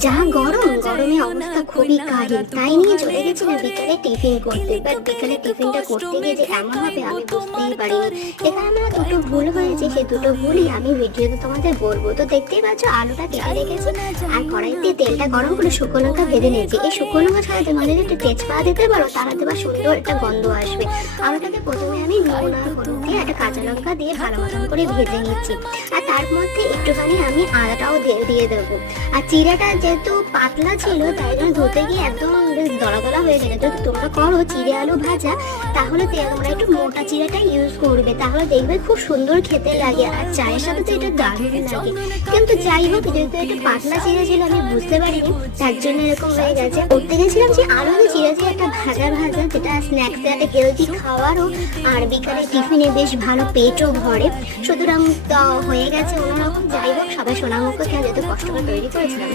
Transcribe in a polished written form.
যা গরমে অবস্থা খুবই কাহিল, তাই নিয়ে চলে গেছিলাম বিকেলে টিফিন করতে। বাট বিকেলে টিফিনটা করতে গিয়ে যে এমন হবে আমি বুঝতেই পারিনি। এখানে আমার দুটো ভুল হয়েছে, সেই দুটো ভুলই আমি ভিডিওতে তোমাদের বলবো। তো দেখতেই পাচ্ছ আলুটা কেটে রেখেছি, আর কড়াইতে তেলটা গরম করে শুকনো লঙ্কা ভেজে নিয়েছি। এই শুকনো লঙ্কা ছাড়া তোমাদের একটু তেজপাতা দিতে পারো, তাহলে বা সুন্দর একটা গন্ধ আসবে। আলুটাকে প্রথমে আমি নুন আর হলুদ দিয়ে একটা কাঁচা লঙ্কা দিয়ে ভালো মতন করে ভেজে নিচ্ছি, আর তার মধ্যে একটুখানি আমি আদাটাও দিয়ে দেবো। আর চিড়াটা যেহেতু পাতলা ছিল তাই জন্য ধুতে গিয়ে একদম বেশ দলা দলা হয়ে গেছে। যদি তোমরা করো চিড়ে আলু ভাজা, তাহলে তোমরা একটু মোটা চিড়াটা ইউজ করবে, তাহলে দেখবে খুব সুন্দর খেতে লাগে, আর চায়ের সাথে তো এটা দারুণ লাগে। কিন্তু যাই হোক, যেহেতু একটু পাতলা চিড়া ছিল আমি বুঝতে পারিনি, তার জন্য এরকম হয়ে গেছে। করতে গেছিলাম যে আলু দিয়ে চিড়া দিয়ে একটা ভাজা যেটা স্ন্যাক্সে একটা হেলদি খাওয়ারও, আর বিকালে টিফিনে বেশ ভালো পেটও ভরে। সুতরাং হয়ে গেছে অন্যরকম। যাই হোক, সবাই সোনার মুখো খেয়ে যেহেতু কষ্ট করে তৈরি করেছিলাম।